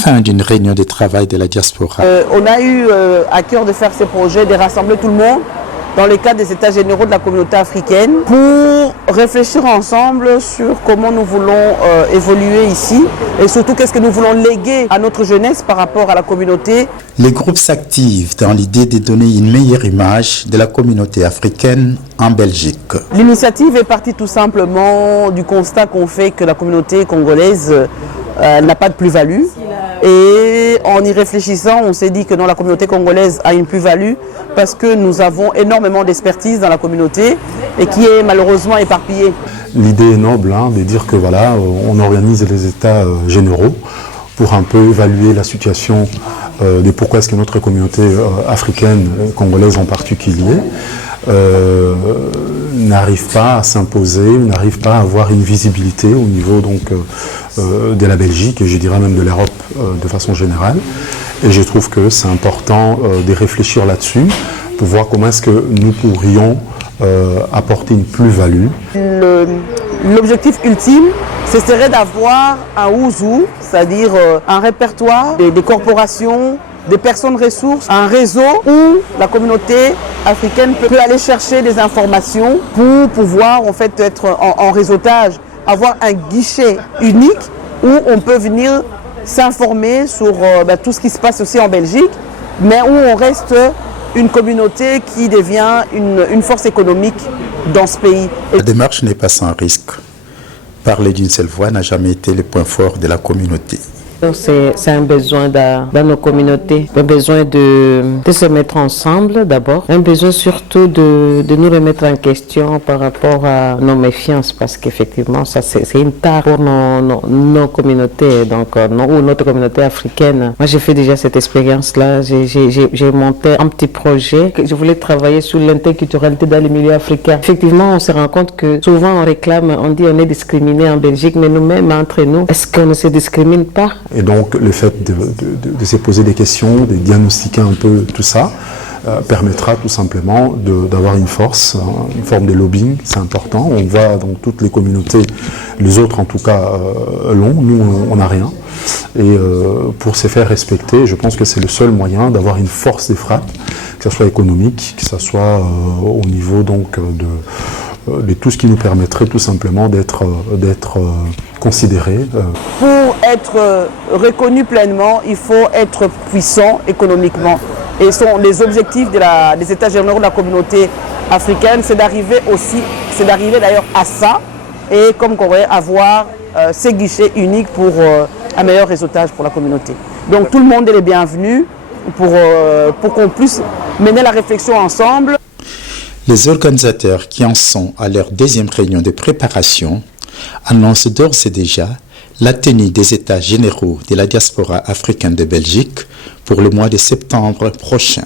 fin d'une réunion de travail de la diaspora. On a eu à cœur de faire ces projets, de rassembler tout le monde dans le cadre des États généraux de la communauté africaine pour réfléchir ensemble sur comment nous voulons évoluer ici et surtout qu'est-ce que nous voulons léguer à notre jeunesse par rapport à la communauté. Les groupes s'activent dans l'idée de donner une meilleure image de la communauté africaine en Belgique. L'initiative est partie tout simplement du constat qu'on fait que la communauté congolaise n'a pas de plus-value. Et en y réfléchissant, on s'est dit que non, la communauté congolaise a une plus-value parce que nous avons énormément d'expertise dans la communauté et qui est malheureusement éparpillée. L'idée est noble de dire que voilà, on organise les états généraux pour un peu évaluer la situation de pourquoi est-ce que notre communauté africaine, congolaise en particulier, n'arrive pas à s'imposer, n'arrive pas à avoir une visibilité au niveau donc, de la Belgique et je dirais même de l'Europe de façon générale. Et je trouve que c'est important de réfléchir là-dessus pour voir comment est-ce que nous pourrions apporter une plus-value. L'objectif ultime, ce serait d'avoir un ouzou, c'est-à-dire un répertoire des corporations, des personnes ressources, un réseau où la communauté africaine peut aller chercher des informations pour pouvoir en fait être en réseautage, avoir un guichet unique où on peut venir s'informer sur tout ce qui se passe aussi en Belgique, mais où on reste une communauté qui devient une force économique dans ce pays. La démarche n'est pas sans risque. Parler d'une seule voix n'a jamais été le point fort de la communauté. C'est un besoin dans nos communautés, un besoin de se mettre ensemble d'abord, un besoin surtout de nous remettre en question par rapport à nos méfiances parce qu'effectivement ça c'est une tare pour nos communautés, donc ou notre communauté africaine. Moi j'ai fait déjà cette expérience-là, j'ai monté un petit projet, je voulais travailler sur l'interculturalité dans les milieux africains. Effectivement on se rend compte que souvent on réclame, on dit on est discriminé en Belgique, mais nous-mêmes entre nous, est-ce qu'on ne se discrimine pas? Et donc le fait de se poser des questions, de diagnostiquer un peu tout ça, permettra tout simplement d'avoir une force, une forme de lobbying, c'est important. On voit dans toutes les communautés, les autres en tout cas l'ont, nous on n'a rien. Et pour se faire respecter, je pense que c'est le seul moyen d'avoir une force de frappe, que ce soit économique, que ce soit au niveau donc de tout ce qui nous permettrait tout simplement d'être considérés. Pour être reconnu pleinement, il faut être puissant économiquement. Et les objectifs des États généraux de la communauté africaine, c'est d'arriver d'ailleurs à ça, et comme Corée, avoir ces guichets uniques pour un meilleur réseautage pour la communauté. Donc tout le monde est le bienvenu pour qu'on puisse mener la réflexion ensemble. Les organisateurs qui en sont à leur deuxième réunion de préparation annoncent d'ores et déjà la tenue des États généraux de la diaspora africaine de Belgique pour le mois de septembre prochain.